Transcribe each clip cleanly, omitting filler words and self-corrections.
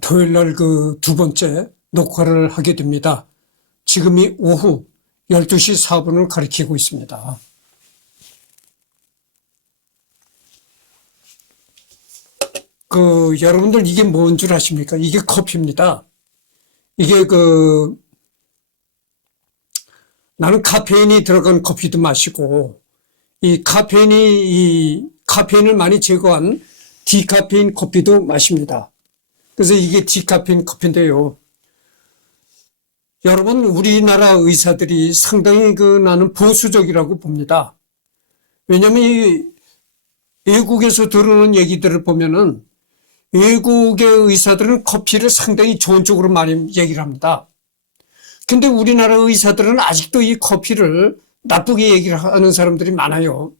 토요일 날 그 두 번째 녹화를 하게 됩니다. 지금이 오후 12시 4분을 가리키고 있습니다. 여러분들 이게 뭔 줄 아십니까? 이게 커피입니다. 이게 나는 카페인이 들어간 커피도 마시고, 이 카페인을 많이 제거한 디카페인 커피도 마십니다. 그래서 이게 디카페인 커피인데요. 여러분, 우리나라 의사들이 상당히 나는 보수적이라고 봅니다. 왜냐면 이 외국에서 들어오는 얘기들을 보면은 외국의 의사들은 커피를 상당히 좋은 쪽으로 많이 얘기를 합니다. 근데 우리나라 의사들은 아직도 이 커피를 나쁘게 얘기를 하는 사람들이 많아요.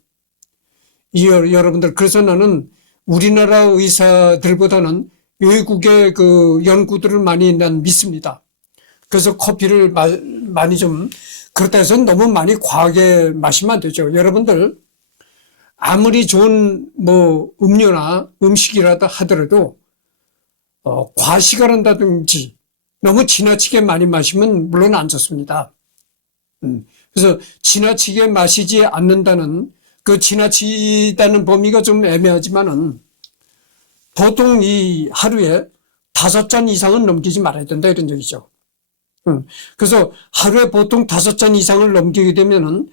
여러분들, 그래서 나는 우리나라 의사들보다는 외국의 연구들을 많이 난 믿습니다. 그래서 커피를 많이 좀, 그렇다 해서 너무 많이 과하게 마시면 안 되죠. 여러분들, 아무리 좋은 음료나 음식이라도 하더라도, 과식을 한다든지, 너무 지나치게 많이 마시면 물론 안 좋습니다. 그래서 지나치게 마시지 않는다는, 지나치다는 범위가 좀 애매하지만은, 보통 이 하루에 5잔 이상은 넘기지 말아야 된다, 이런 얘기죠. 그래서 하루에 보통 5잔 이상을 넘기게 되면은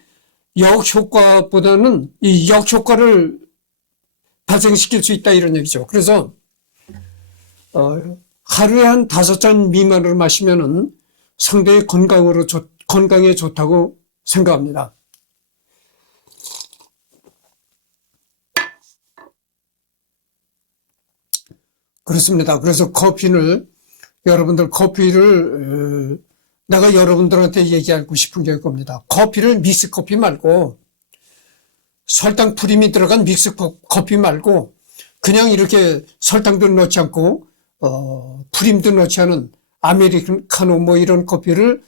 역효과보다는 이 역효과를 발생시킬 수 있다, 이런 얘기죠. 그래서, 하루에 한 5잔 미만으로 마시면은 상당히 건강에 좋다고 생각합니다. 그렇습니다. 그래서 내가 여러분들한테 얘기하고 싶은 게 겁니다. 커피를 믹스 커피 말고, 설탕 프림이 들어간 믹스 커피 말고, 그냥 이렇게 설탕도 넣지 않고, 프림도 넣지 않은 아메리카노 이런 커피를,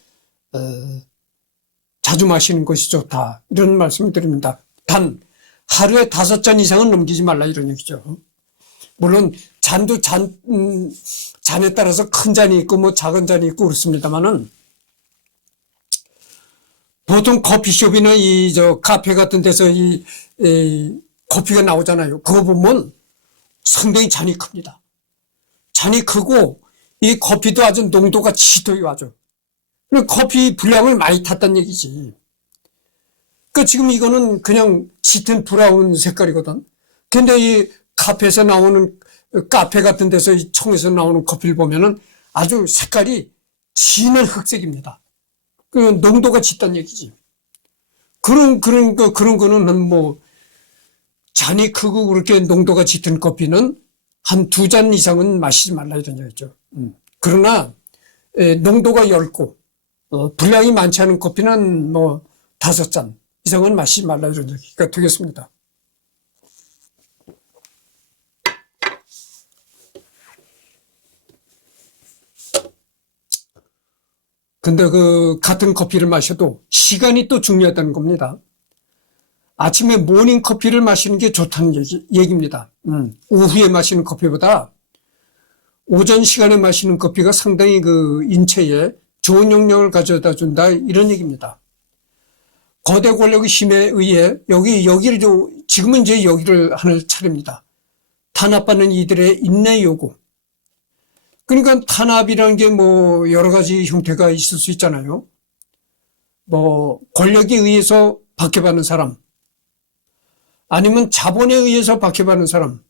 자주 마시는 것이 좋다, 이런 말씀을 드립니다. 단, 하루에 5잔 이상은 넘기지 말라, 이런 얘기죠. 물론, 잔도 잔에 따라서 큰 잔이 있고, 작은 잔이 있고, 그렇습니다만은, 보통 커피숍이나 카페 같은 데서 커피가 나오잖아요. 그거 보면 상당히 잔이 큽니다. 잔이 크고, 이 커피도 아주 농도가 짙어요, 아주. 커피 분량을 많이 탔단 얘기지. 지금 이거는 그냥 짙은 브라운 색깔이거든. 근데 이 카페에서 나오는, 카페 같은 데서 이 청에서 나오는 커피를 보면은 아주 색깔이 진한 흑색입니다. 농도가 짙단 얘기지. 그런 거는 잔이 크고 그렇게 농도가 짙은 커피는 한 2잔 이상은 마시지 말라, 이런 얘기죠. 그러나, 농도가 얇고, 분량이 많지 않은 커피는 5잔 이상은 마시지 말라, 이런 얘기가 되겠습니다. 근데 같은 커피를 마셔도 시간이 또 중요하다는 겁니다. 아침에 모닝 커피를 마시는 게 좋다는 얘기입니다. 오후에 마시는 커피보다 오전 시간에 마시는 커피가 상당히 인체에 좋은 영향을 가져다 준다, 이런 얘기입니다. 거대 권력의 힘에 의해 지금은 이제 여기를 하는 차례입니다. 탄압받는 이들의 인내 요구. 그러니까 탄압이라는 게 여러 가지 형태가 있을 수 있잖아요. 권력에 의해서 박해받는 사람, 아니면 자본에 의해서 박해받는 사람,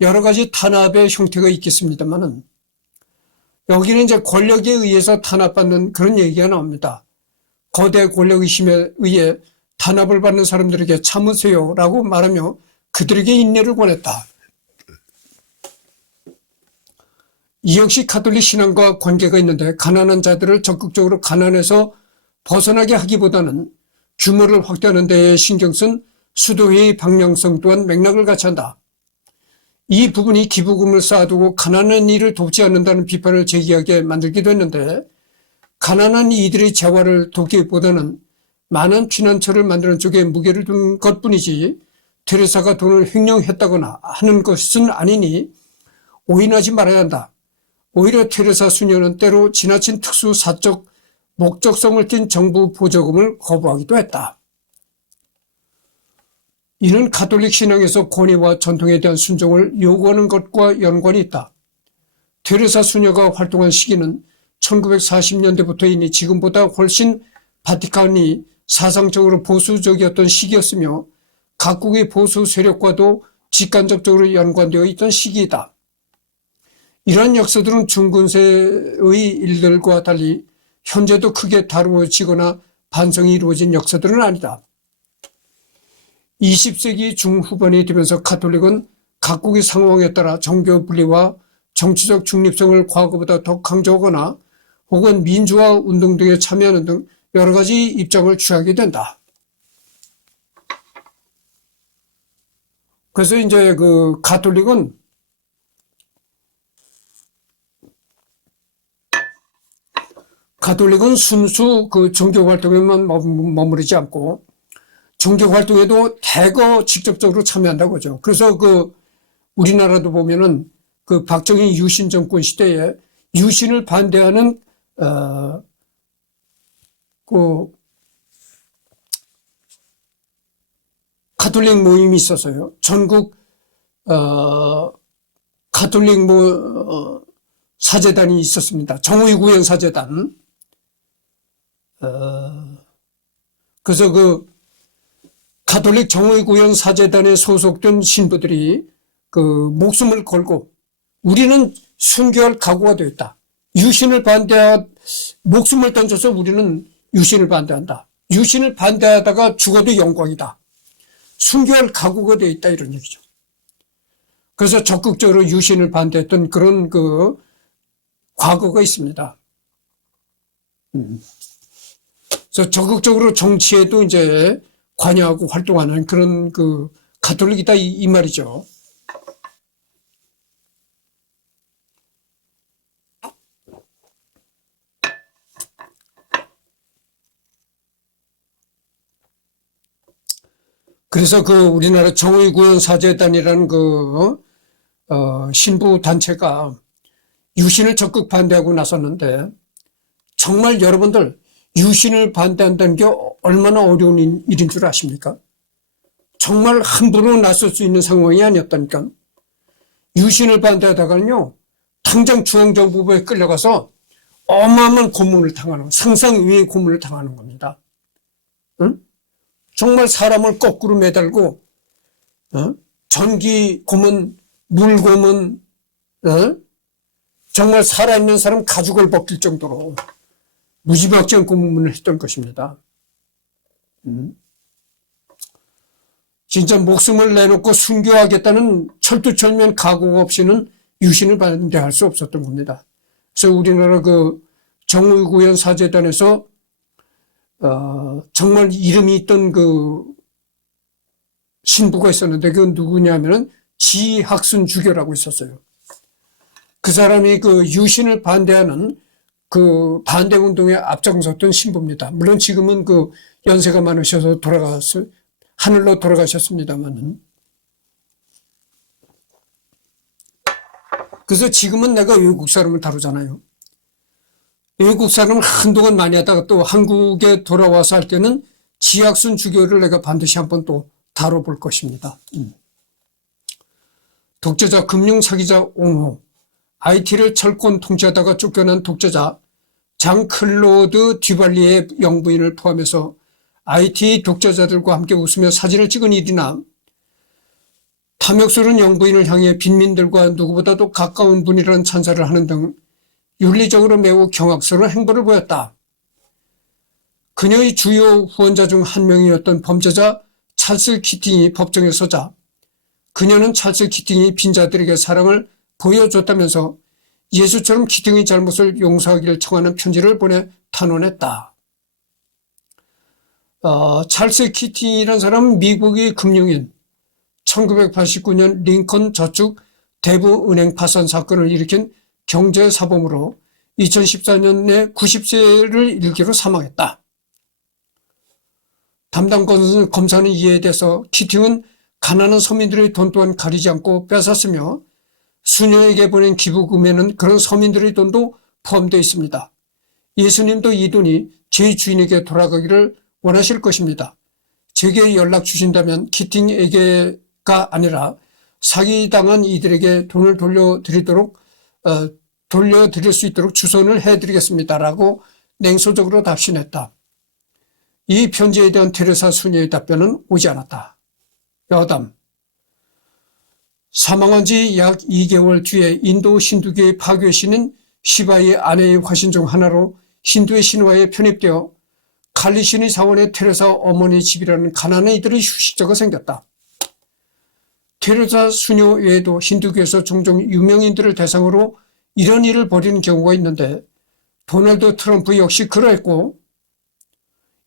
여러 가지 탄압의 형태가 있겠습니다만은, 여기는 이제 권력에 의해서 탄압받는 그런 얘기가 나옵니다. 거대 권력의 힘에 의해 탄압을 받는 사람들에게 참으세요라고 말하며 그들에게 인내를 권했다. 이 역시 가톨릭 신앙과 관계가 있는데, 가난한 자들을 적극적으로 가난에서 벗어나게 하기보다는 규모를 확대하는 데에 신경 쓴 수도회의 방향성 또한 맥락을 같이 한다. 이 부분이 기부금을 쌓아두고 가난한 이를 돕지 않는다는 비판을 제기하게 만들기도 했는데, 가난한 이들의 재활을 돕기보다는 많은 피난처를 만드는 쪽에 무게를 둔 것뿐이지, 테레사가 돈을 횡령했다거나 하는 것은 아니니 오인하지 말아야 한다. 오히려 테레사 수녀는 때로 지나친 특수 사적 목적성을 띤 정부 보조금을 거부하기도 했다. 이는 가톨릭 신앙에서 권위와 전통에 대한 순종을 요구하는 것과 연관이 있다. 테레사 수녀가 활동한 시기는 1940년대부터이니 지금보다 훨씬 바티칸이 사상적으로 보수적이었던 시기였으며 각국의 보수 세력과도 직간접적으로 연관되어 있던 시기이다. 이러한 역사들은 중근세의 일들과 달리 현재도 크게 다루어지거나 반성이 이루어진 역사들은 아니다. 20세기 중후반이 되면서 가톨릭은 각국의 상황에 따라 종교 분리와 정치적 중립성을 과거보다 더 강조하거나 혹은 민주화 운동 등에 참여하는 등 여러 가지 입장을 취하게 된다. 그래서 이제 그 가톨릭은 순수 그 종교 활동에만 머무르지 않고 종교 활동에도 대거 직접적으로 참여한다고 하죠. 그래서 그 우리나라도 보면은 그 박정희 유신 정권 시대에 유신을 반대하는 그 가톨릭 모임이 있었어요. 전국 가톨릭 사제단이 있었습니다. 정의 구현 사제단. 그래서 그 가톨릭 정의 구현 사제단에 소속된 신부들이 그 목숨을 걸고 우리는 순교할 각오가 되어 있다. 유신을 목숨을 던져서 우리는 유신을 반대한다. 유신을 반대하다가 죽어도 영광이다. 순교할 각오가 되어 있다 이런 얘기죠. 그래서 적극적으로 유신을 반대했던 그런 그 과거가 있습니다. 그래서 적극적으로 정치에도 이제 관여하고 활동하는 그런 그 가톨릭이다 이 말이죠. 그래서 그 우리나라 정의구현사제단이라는 그 신부 단체가 유신을 적극 반대하고 나섰는데 정말 여러분들 유신을 반대한다는 게 얼마나 어려운 일인 줄 아십니까? 정말 함부로 나설 수 있는 상황이 아니었다니까. 유신을 반대하다가는요 당장 중앙정부부에 끌려가서 어마어마한 고문을 당하는 상상 이외의 고문을 당하는 겁니다. 응? 정말 사람을 거꾸로 매달고 전기 고문, 물 고문, 정말 살아있는 사람 가죽을 벗길 정도로 무지막지한 고문을 했던 것입니다. 진짜 목숨을 내놓고 순교하겠다는 철두철미한 각오 없이는 유신을 반대할 수 없었던 겁니다. 그래서 우리나라 그 정의구현 사제단에서 정말 이름이 있던 그 신부가 있었는데 그건 누구냐면은 지학순 주교라고 있었어요. 그 사람이 그 유신을 반대하는 그 반대 운동에 앞장섰던 신부입니다. 물론 지금은 그 연세가 많으셔서 하늘로 돌아가셨습니다만은. 그래서 지금은 내가 외국 사람을 다루잖아요. 외국 사람을 한동안 많이 하다가 또 한국에 돌아와서 할 때는 지학순 주교를 내가 반드시 한번 또 다뤄볼 것입니다. 독재자, 금융사기자 옹호, IT를 철권 통치하다가 쫓겨난 독재자 장클로드 듀발리의 영부인을 포함해서 IT 독재자들과 함께 웃으며 사진을 찍은 일이나 탐욕스러운 영부인을 향해 빈민들과 누구보다도 가까운 분이라는 찬사를 하는 등 윤리적으로 매우 경악스러운 행보를 보였다. 그녀의 주요 후원자 중 한 명이었던 범죄자 찰스 키팅이 법정에 서자 그녀는 찰스 키팅이 빈자들에게 사랑을 보여줬다면서 예수처럼 키팅의 잘못을 용서하기를 청하는 편지를 보내 탄원했다. 찰스 키팅이라는 사람은 미국의 금융인 1989년 링컨 저축 대부은행 파산 사건을 일으킨 경제사범으로 2014년에 90세를 일기로 사망했다. 담당 검사는 이에 대해서 키팅은 가난한 서민들의 돈 또한 가리지 않고 뺏었으며 수녀에게 보낸 기부금에는 그런 서민들의 돈도 포함되어 있습니다. 예수님도 이 돈이 제 주인에게 돌아가기를 원하실 것입니다. 제게 연락 주신다면 키팅에게가 아니라 사기당한 이들에게 돈을 돌려드릴 수 있도록 주선을 해드리겠습니다라고 냉소적으로 답신했다. 이 편지에 대한 테레사 수녀의 답변은 오지 않았다. 여담. 사망한 지 약 2개월 뒤에 인도 힌두교의 파괴신인 시바의 아내의 화신 중 하나로 힌두의 신화에 편입되어 칼리신의 사원의 테레사 어머니 집이라는 가난한 이들의 휴식처가 생겼다. 테레사 수녀 외에도 힌두교에서 종종 유명인들을 대상으로 이런 일을 벌이는 경우가 있는데 도널드 트럼프 역시 그러했고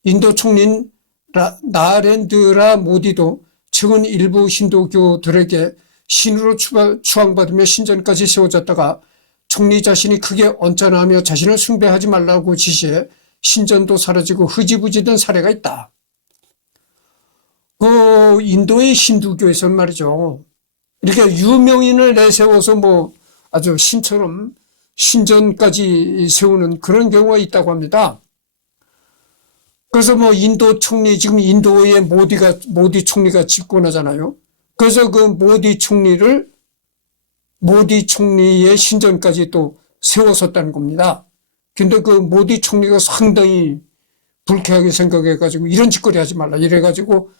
인도 총리인 나렌드라 모디도 최근 일부 힌두교들에게 신으로 추앙받으며 신전까지 세워졌다가 총리 자신이 크게 언짢아하며 자신을 숭배하지 말라고 지시해 신전도 사라지고 흐지부지된 사례가 있다. 인도의 힌두교에서는 말이죠. 이렇게 유명인을 내세워서 아주 신처럼 신전까지 세우는 그런 경우가 있다고 합니다. 그래서 인도 총리, 지금 인도의 모디 총리가 집권하잖아요. 그래서 그 모디 총리의 신전까지 또 세웠었다는 겁니다. 근데 그 모디 총리가 상당히 불쾌하게 생각해가지고 이런 짓거리 하지 말라 이래가지고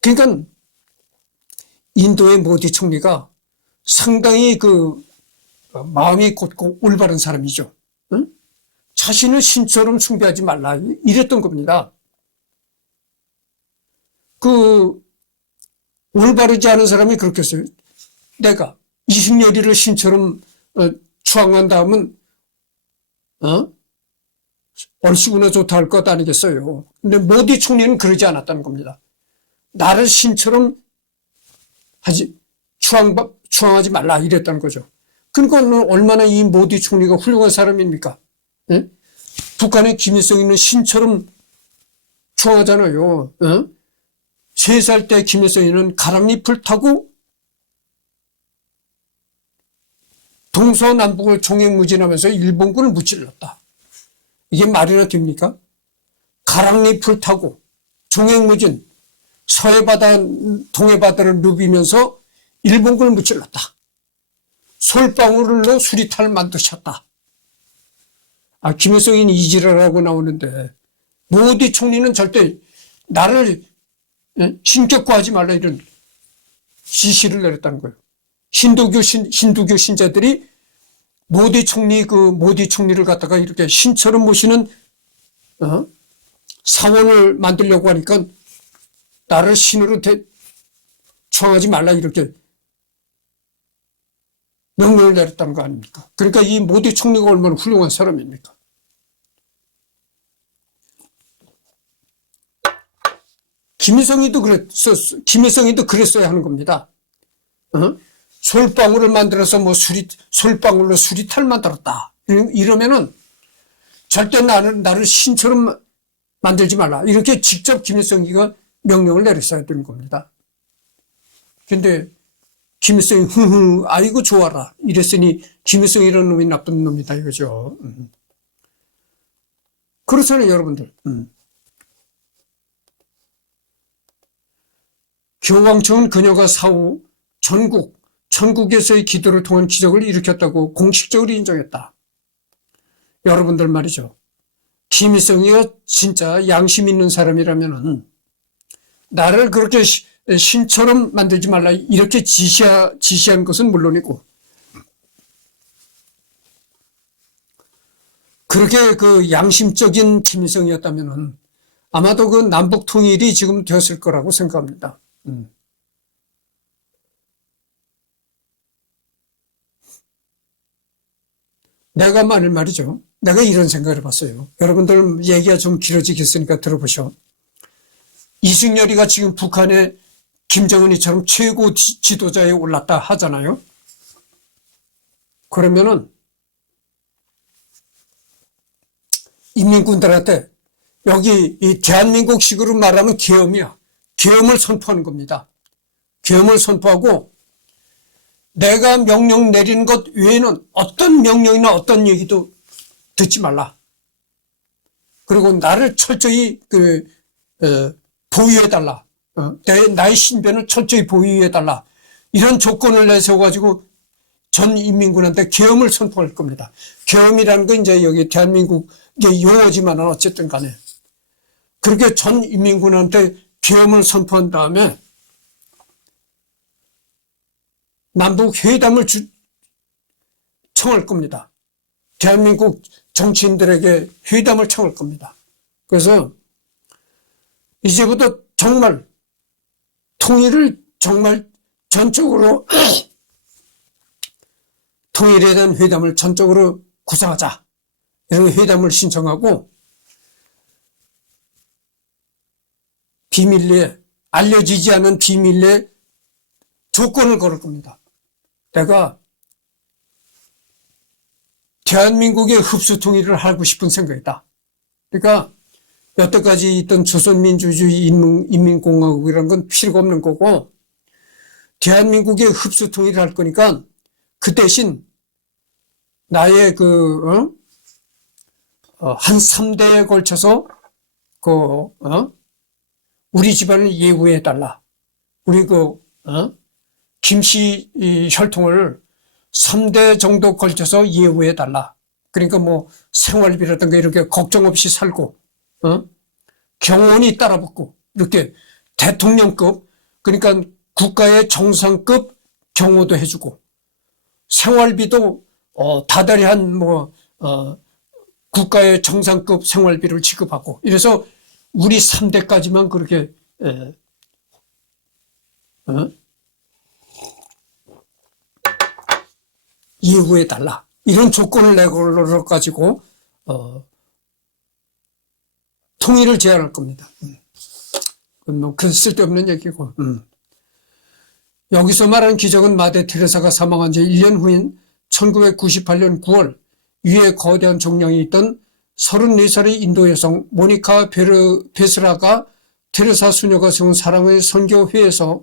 그러니까 인도의 모디 총리가 상당히 마음이 곧고 올바른 사람이죠. 응? 자신을 신처럼 숭배하지 말라 이랬던 겁니다. 올바르지 않은 사람이 그렇게 했어요. 내가 이승열이를 신처럼 추앙한다 하면 얼씨구나 좋다 할 것 아니겠어요. 근데 모디 총리는 그러지 않았다는 겁니다. 나를 신처럼 추앙하지 말라 이랬다는 거죠. 그러니까 얼마나 이 모디 총리가 훌륭한 사람입니까? 예? 북한의 김일성이는 신처럼 추앙하잖아요. 3살 때 김일성이는 가랑잎을 타고 동서남북을 종횡무진하면서 일본군을 무찔렀다. 이게 말이나 됩니까? 가랑잎을 타고 종횡무진 서해바다 동해바다를 누비면서 일본군을 무찔렀다. 솔방울로 수리탄을 만드셨다. 김일성이는 이지라라고 나오는데 모디 총리는 절대 나를 신격화하지 말라 이런 지시를 내렸다는 거예요. 힌두교 신자들이 모디 총리를 갖다가 이렇게 신처럼 모시는 사원을 만들려고 하니까 나를 신으로 추앙하지 말라 이렇게 명령을 내렸다는 거 아닙니까? 그러니까 이 모디 총리가 얼마나 훌륭한 사람입니까? 김일성이도 그랬어야 하는 겁니다. 솔방울을 만들어서 솔방울로 수리탄을 만들었다. 이러면은 절대 나를 신처럼 만들지 말라. 이렇게 직접 김일성이가 명령을 내렸어야 되는 겁니다. 근데 김일성이 아이고 좋아라 이랬으니 김일성이라는 놈이 나쁜 놈이다 이거죠. 그렇잖아요 여러분들. 교황청은 그녀가 사후 전국에서의 기도를 통한 기적을 일으켰다고 공식적으로 인정했다. 여러분들 말이죠. 김일성이가 진짜 양심 있는 사람이라면은 나를 그렇게 신처럼 만들지 말라 이렇게 지시한 것은 물론이고 그렇게 양심적인 김일성이었다면은 아마도 남북 통일이 지금 되었을 거라고 생각합니다. 내가 말이죠. 내가 이런 생각을 해봤어요. 여러분들 얘기가 좀 길어지겠으니까 들어보셔. 이승열이가 지금 북한의 김정은이처럼 최고 지도자에 올랐다 하잖아요. 그러면은 인민군들한테 여기 이 대한민국식으로 말하면 계엄이야. 계엄을 선포하는 겁니다. 계엄을 선포하고 내가 명령 내리는 것 외에는 어떤 명령이나 어떤 얘기도 듣지 말라. 그리고 나를 철저히 보유해달라. 나의 신변을 철저히 보유해달라. 이런 조건을 내세워가지고 전 인민군한테 계엄을 선포할 겁니다. 계엄이라는 건 이제 여기 대한민국의 용어지만 어쨌든 간에. 그렇게 전 인민군한테 계엄을 선포한 다음에 남북 회담을 청할 겁니다. 대한민국 정치인들에게 회담을 청할 겁니다. 그래서 이제부터 정말 통일을 정말 전적으로 통일에 대한 회담을 전적으로 구상하자. 이런 회담을 신청하고 비밀리에 알려지지 않은 비밀리에 조건을 걸을 겁니다. 내가 대한민국의 흡수 통일을 하고 싶은 생각이다. 그러니까 여태까지 있던 조선민주주의 인민공화국이라는 건 필요가 없는 거고 대한민국의 흡수 통일을 할 거니까 그 대신 나의 한 3대에 걸쳐서 우리 집안을 예우해달라. 우리 김씨 혈통을 3대 정도 걸쳐서 예우해달라. 그러니까 뭐 생활비라든가 이렇게 걱정 없이 살고, 경호원이 따라붙고, 이렇게 대통령급, 그러니까 국가의 정상급 경호도 해주고, 생활비도, 다달이 국가의 정상급 생활비를 지급하고, 이래서 우리 3대까지만 그렇게, 예우해달라. 이런 조건을 내걸어가지고, 통일을 제안할 겁니다. 그건 그 쓸데없는 얘기고. 여기서 말하는 기적은 마대 테레사가 사망한 지 1년 후인 1998년 9월 위에 거대한 종량이 있던 34살의 인도 여성 모니카 베스라가 테레사 수녀가 세운 사랑의 선교회에서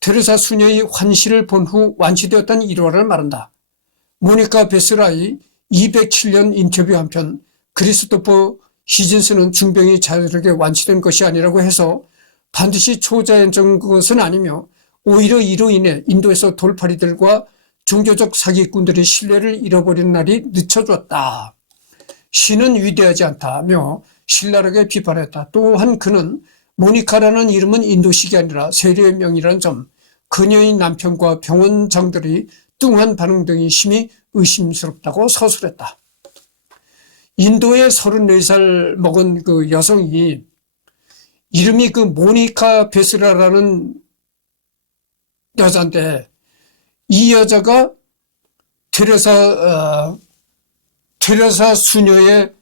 테레사 수녀의 환시를 본 후 완치되었다는 일화를 말한다. 모니카 베스라의 207년 인터뷰 한편 크리스토퍼 히진스는 중병이 자유롭게 완치된 것이 아니라고 해서 반드시 초자연적인 것은 아니며 오히려 이로 인해 인도에서 돌팔이들과 종교적 사기꾼들의 신뢰를 잃어버린 날이 늦춰졌다. 신은 위대하지 않다며 신랄하게 비판했다. 또한 그는 모니카라는 이름은 인도식이 아니라 세례의 명이라는 점, 그녀의 남편과 병원장들의 뚱한 반응 등이 심히 의심스럽다고 서술했다. 인도의 34살 먹은 그 여성이 이름이 모니카 베스라라는 여자인데 이 여자가 테레사 수녀의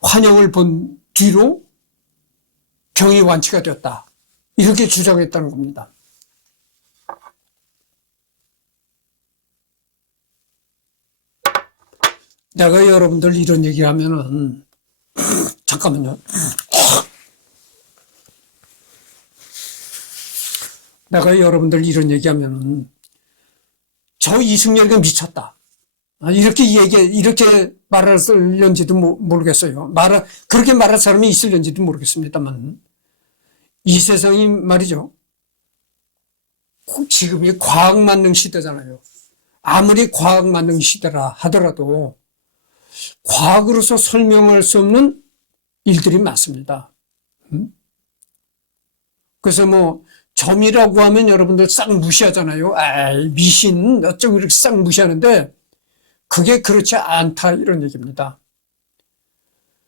환영을 본 뒤로 병이 완치가 되었다. 이렇게 주장했다는 겁니다. 내가 여러분들 이런 얘기하면은 잠깐만요. 내가 여러분들 이런 얘기하면은 저 이승열이가 미쳤다. 이렇게 말할는지도 모르겠어요. 그렇게 말할 사람이 있을는지도 모르겠습니다만 이 세상이 말이죠. 지금이 과학만능 시대잖아요. 아무리 과학만능 시대라 하더라도 과학으로서 설명할 수 없는 일들이 많습니다. 그래서 점이라고 하면 여러분들 싹 무시하잖아요. 미신 어쩌고 이렇게 싹 무시하는데 그게 그렇지 않다 이런 얘기입니다.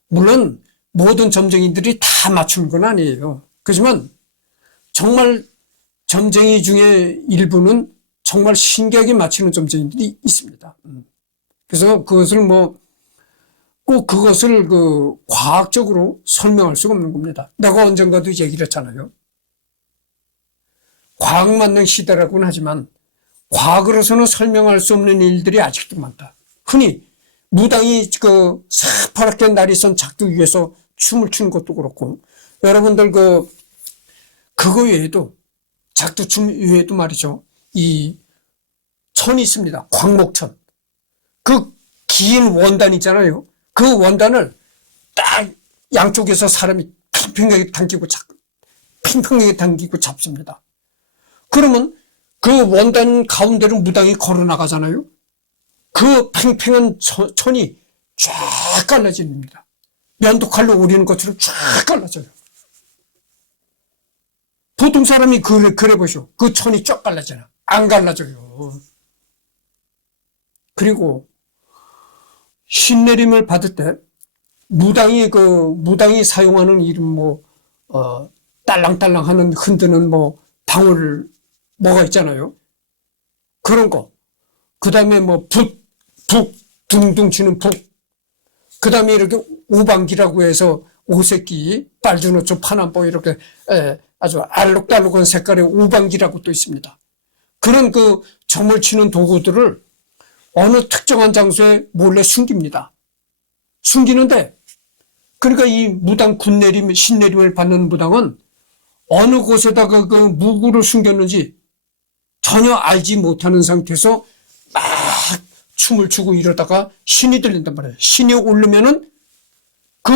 물론 모든 점쟁이들이 다 맞추는 건 아니에요. 그렇지만 정말 점쟁이 중에 일부는 정말 신기하게 맞추는 점쟁이들이 있습니다. 그래서 그것을 꼭 그것을 과학적으로 설명할 수가 없는 겁니다. 내가 언젠가도 얘기를 했잖아요. 과학만능 시대라고는 하지만 과학으로서는 설명할 수 없는 일들이 아직도 많다. 흔히 무당이 새파랗게 날이 선 작두 위에서 춤을 추는 것도 그렇고 여러분들 그거 외에도 작두춤 외에도 말이죠. 이 천이 있습니다. 광목천. 그 긴 원단 있잖아요. 그 원단을 딱 양쪽에서 사람이 팽팽하게 당기고 잡습니다. 그러면 그 원단 가운데로 무당이 걸어 나가잖아요. 그 팽팽한 천이 쫙 갈라집니다. 면도칼로 오리는 것처럼 쫙 갈라져요. 보통 사람이 그래 보시오. 그 천이 쫙 갈라져요. 안 갈라져요. 그리고 신내림을 받을 때 무당이 사용하는 이름 딸랑딸랑 하는 흔드는 방울 뭐가 있잖아요. 그런 거. 그 다음에 북, 둥둥 치는 북. 그 다음에 이렇게 우방기라고 해서 오색기, 빨주노초, 파남보 이렇게 아주 알록달록한 색깔의 우방기라고 또 있습니다. 그런 그 점을 치는 도구들을 어느 특정한 장소에 몰래 숨깁니다. 숨기는데, 그러니까 이 무당 신내림을 받는 무당은 어느 곳에다가 그 무구를 숨겼는지 전혀 알지 못하는 상태에서 막 춤을 추고 이러다가 신이 들린단 말이에요. 신이 오르면은 그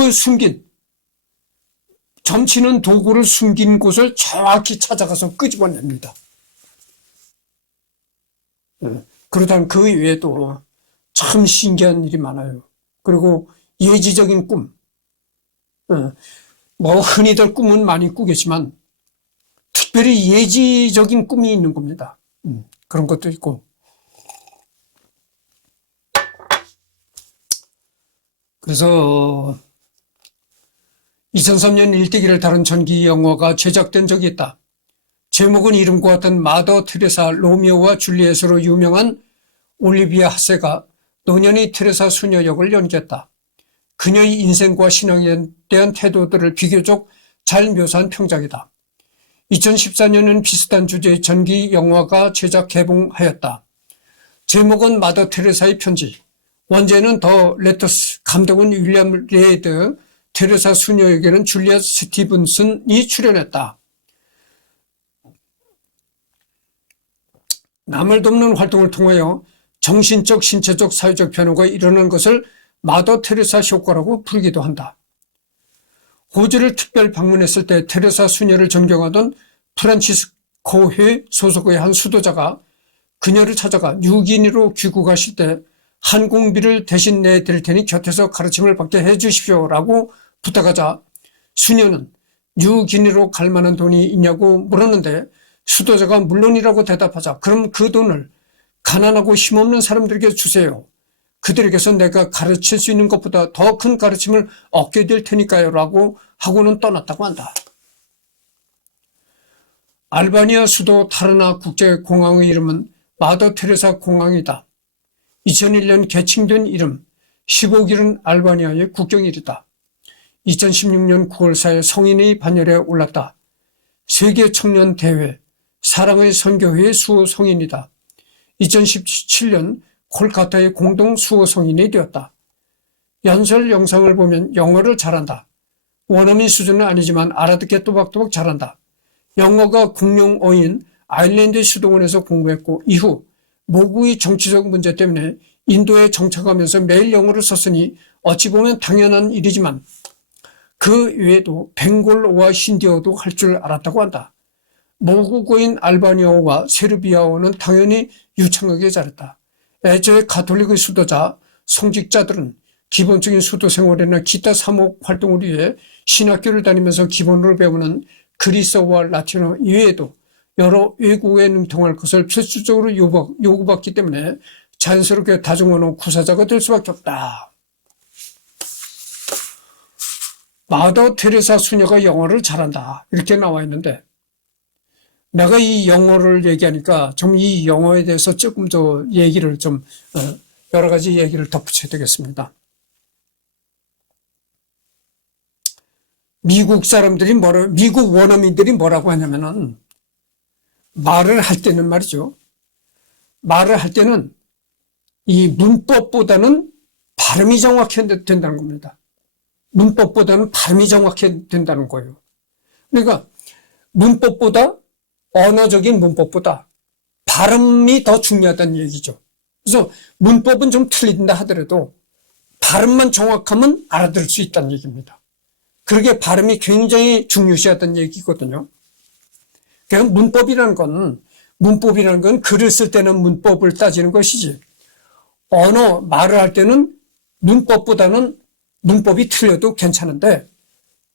점치는 도구를 숨긴 곳을 정확히 찾아가서 끄집어냅니다. 그러다는 그 외에도 참 신기한 일이 많아요. 그리고 예지적인 꿈. 흔히들 꿈은 많이 꾸겠지만 특별히 예지적인 꿈이 있는 겁니다. 그런 것도 있고. 그래서 2003년 일대기를 다룬 전기 영화가 제작된 적이 있다. 제목은 이름과 같은 마더 테레사 로미오와 줄리엣으로 유명한 올리비아 하세가 노년의 테레사 수녀 역을 연기했다. 그녀의 인생과 신앙에 대한 태도들을 비교적 잘 묘사한 평작이다. 2014년은 비슷한 주제의 전기 영화가 제작 개봉하였다. 제목은 마더 테레사의 편지. 원제는 더 레터스, 감독은 윌리엄 레이드, 테레사 수녀에게는 줄리아 스티븐슨이 출연했다. 남을 돕는 활동을 통하여 정신적, 신체적, 사회적 변화가 일어나는 것을 마더 테레사 효과라고 부르기도 한다. 호주를 특별 방문했을 때 테레사 수녀를 존경하던 프란치스코회 소속의 한 수도자가 그녀를 찾아가 뉴기니로 귀국하실 때 항공비를 대신 내드릴 테니 곁에서 가르침을 받게 해주십시오라고 부탁하자 수녀는 뉴기니로 갈 만한 돈이 있냐고 물었는데 수도자가 물론이라고 대답하자 그럼 그 돈을 가난하고 힘없는 사람들에게 주세요. 그들에게서 내가 가르칠 수 있는 것보다 더 큰 가르침을 얻게 될 테니까요 라고 하고는 떠났다고 한다. 알바니아 수도 타르나 국제공항의 이름은 마더 테레사 공항이다. 2001년 개칭된 이름 15길은 알바니아의 국경일이다. 2016년 9월 4일 성인의 반열에 올랐다. 세계 청년 대회 사랑의 선교회의 수호 성인이다. 2017년 콜카타의 공동 수호 성인이 되었다. 연설 영상을 보면 영어를 잘한다. 원어민 수준은 아니지만 알아듣게 또박또박 잘한다. 영어가 공용어인 아일랜드 수도원에서 공부했고 이후 모국의 정치적 문제 때문에 인도에 정착하면서 매일 영어를 썼으니 어찌 보면 당연한 일이지만 그 외에도 벵골어와 힌디어도 할 줄 알았다고 한다. 모국어인 알바니아어와 세르비아어는 당연히 유창하게 잘했다. 애초에 가톨릭의 수도자, 성직자들은 기본적인 수도 생활이나 기타 사목 활동을 위해 신학교를 다니면서 기본으로 배우는 그리스어와 라틴어 이외에도 여러 외국어에 능통할 것을 필수적으로 요구받기 때문에 자연스럽게 다중언어 구사자가 될 수밖에 없다. 마더 테레사 수녀가 영어를 잘한다. 이렇게 나와 있는데 내가 이 영어를 얘기하니까 좀 이 영어에 대해서 조금 더 얘기를 좀 여러 가지 얘기를 덧붙여야 되겠습니다. 미국 원어민들이 뭐라고 하냐면은 말을 할 때는 말이죠. 말을 할 때는 이 문법보다는 발음이 정확해야 된다는 겁니다. 문법보다는 발음이 정확해야 된다는 거예요. 그러니까 언어적인 문법보다 발음이 더 중요하다는 얘기죠. 그래서 문법은 좀 틀린다 하더라도 발음만 정확하면 알아들을 수 있다는 얘기입니다. 그러게 발음이 굉장히 중요시하다는 얘기거든요. 그냥 문법이라는 건 글을 쓸 때는 문법을 따지는 것이지, 말을 할 때는 문법보다는 문법이 틀려도 괜찮은데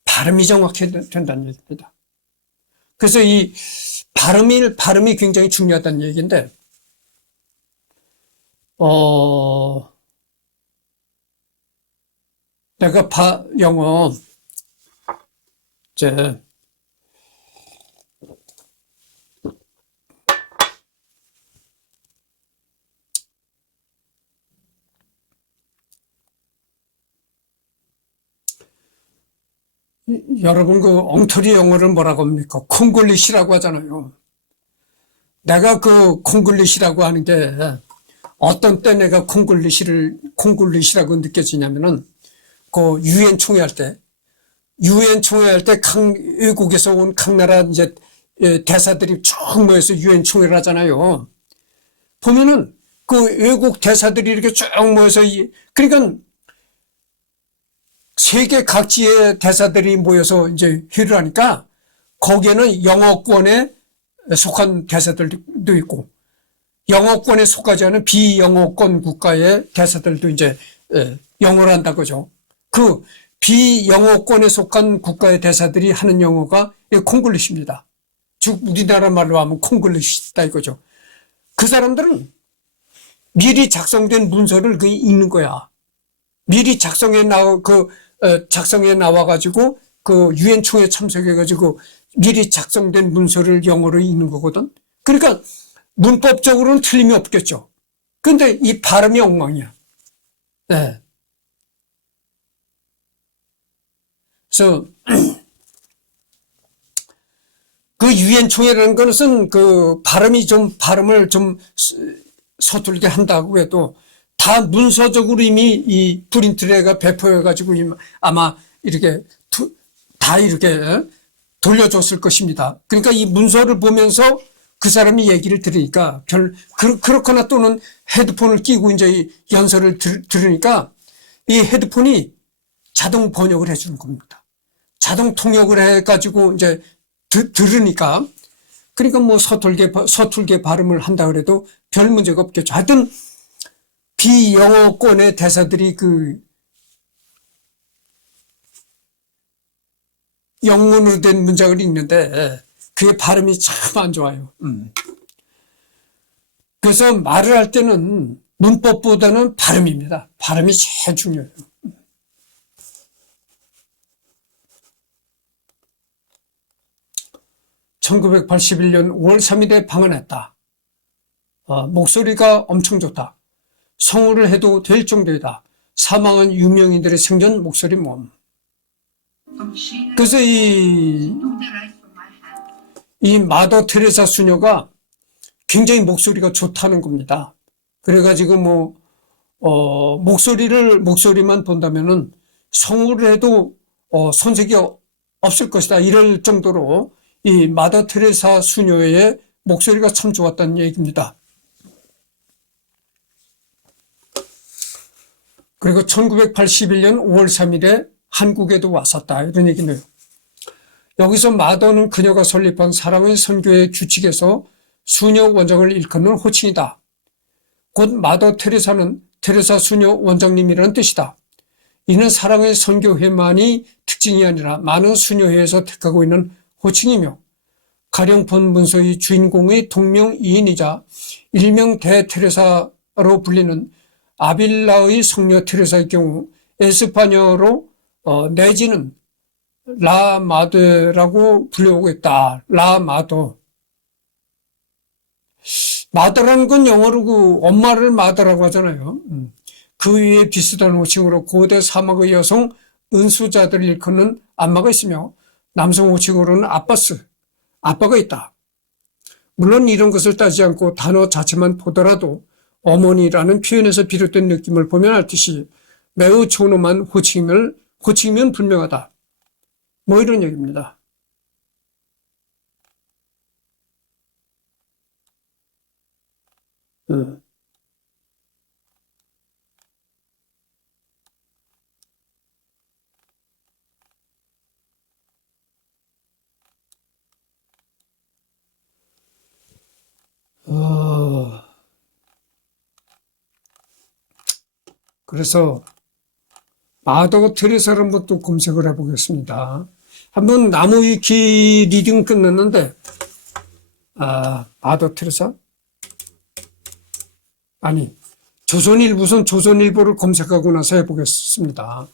발음이 정확해야 된다는 얘기입니다. 그래서 이 발음이 굉장히 중요하다는 얘기인데, 내가 영어, 이제, 여러분 그 엉터리 영어를 뭐라고 합니까? 콩글리시라고 하잖아요. 내가 그 콩글리시라고 하는 게 어떤 때 내가 콩글리시라고 느껴지냐면은 그 유엔 총회 할 때 외국에서 온 각 나라 이제 대사들이 쭉 모여서 유엔 총회를 하잖아요. 보면은 그 외국 대사들이 이렇게 쭉 모여서 그러니까 세계 각지의 대사들이 모여서 이제 회의를 하니까 거기에는 영어권에 속한 대사들도 있고 영어권에 속하지 않은 비영어권 국가의 대사들도 이제 영어를 한다 그죠. 그 비영어권에 속한 국가의 대사들이 하는 영어가 콩글리시입니다. 즉 우리나라 말로 하면 콩글리시다 이거죠. 그 사람들은 미리 작성된 문서를 읽는 거야. 미리 작성해 나와가지고 그 유엔 총회 참석해가지고 미리 작성된 문서를 영어로 읽는 거거든. 그러니까 문법적으로는 틀림이 없겠죠. 근데 이 발음이 엉망이야. 네. 그래서 그 유엔 총회라는 것은 그 발음을 좀 서툴게 한다고 해도 다 문서적으로 이미 이 프린트가 배포해가지고 아마 이렇게 다 이렇게 돌려줬을 것입니다. 그러니까 이 문서를 보면서 그 사람이 얘기를 들으니까 그렇거나 또는 헤드폰을 끼고 이제 연설을 들으니까 이 헤드폰이 자동 번역을 해주는 겁니다. 자동 통역을 해가지고 이제 들으니까 그러니까 뭐 서툴게 발음을 한다 그래도 별 문제가 없겠죠. 하여튼 비영어권의 대사들이 그 영문으로 된 문장을 읽는데 그게 발음이 참 안 좋아요. 그래서 말을 할 때는 문법보다는 발음입니다. 발음이 제일 중요해요. 1981년 5월 3일에 방한했다. 목소리가 엄청 좋다. 성우를 해도 될 정도이다. 사망한 유명인들의 생전 목소리 모음. 그래서 이 마더 테레사 수녀가 굉장히 목소리가 좋다는 겁니다. 그래가지고 목소리만 본다면은 성우를 해도 손색이 없을 것이다. 이럴 정도로 이 마더 테레사 수녀의 목소리가 참 좋았다는 얘기입니다. 그리고 1981년 5월 3일에 한국에도 왔었다. 이런 얘기네요. 여기서 마더는 그녀가 설립한 사랑의 선교의 규칙에서 수녀 원장을 일컫는 호칭이다. 곧 마더 테레사 수녀 원장님이라는 뜻이다. 이는 사랑의 선교회만이 특징이 아니라 많은 수녀회에서 택하고 있는 호칭이며 가령 본 문서의 주인공의 동명이인이자 일명 대테레사로 불리는 아빌라의 성녀 테레사의 경우 에스파녀로 내지는 라마드라고 불려오고 있다. 라마도. 마더라는 건 영어로 그 엄마를 마더라고 하잖아요. 그 위에 비슷한 호칭으로 고대 사막의 여성 은수자들을 일컫는 안마가 있으며 남성 호칭으로는 아빠가 있다. 물론 이런 것을 따지지 않고 단어 자체만 보더라도 어머니라는 표현에서 비롯된 느낌을 보면 알 듯이 매우 존엄한 호칭이면 분명하다. 뭐 이런 얘기입니다. 어. 어, 그래서 마더 테레사를 한번 또 검색을 해보겠습니다. 한번 나무위키 리딩 끝냈는데, 마더 테레사? 아니, 조선일보선 조선일보를 검색하고 나서 해보겠습니다.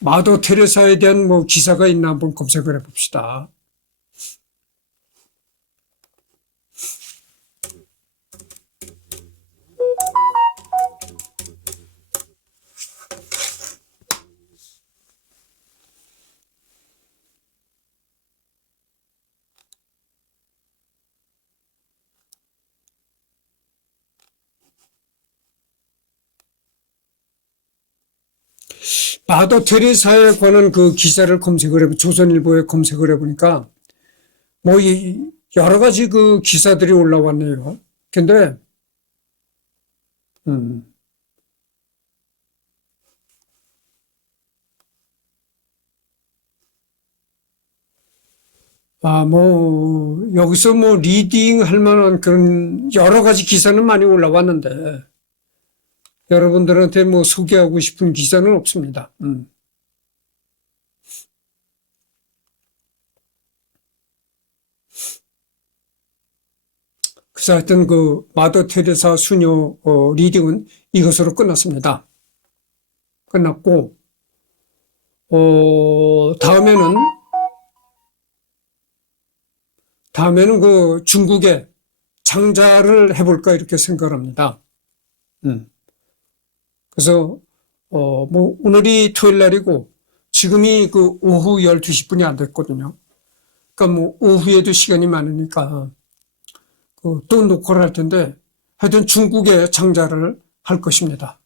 마더 테레사에 대한 뭐 기사가 있나 한번 검색을 해봅시다. 마더 테레사에 관한 그 기사를 조선일보에 검색을 해보니까, 뭐, 여러 가지 그 기사들이 올라왔네요. 근데, 여기서 뭐, 리딩 할 만한 그런 여러 가지 기사는 많이 올라왔는데, 여러분들한테 뭐 소개하고 싶은 기사는 없습니다. 그래서 하여튼 그 마더 테레사 수녀 리딩은 이것으로 끝났습니다. 끝났고, 다음에는 그 중국의 장자를 해볼까 이렇게 생각을 합니다. 그래서, 뭐, 오늘이 토요일 날이고, 지금이 그 오후 12시 분이 안 됐거든요. 그러니까 뭐, 오후에도 시간이 많으니까, 또 녹화를 할 텐데, 하여튼 중국의 장자를 할 것입니다.